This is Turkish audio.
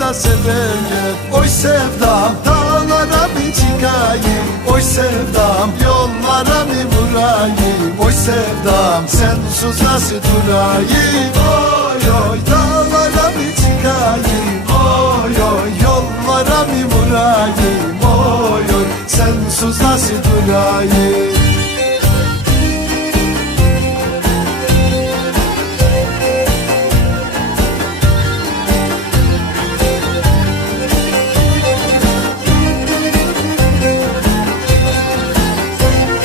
da severken. Oy sevdam dağlara mı çıkayım, oy sevdam yollara mı vurayım, oy sevdam sensiz nasıl durayım. Oy oy dağlara mı çıkayım, oy oy yollara mı vurayım, oy oy sensiz nasıl durayım.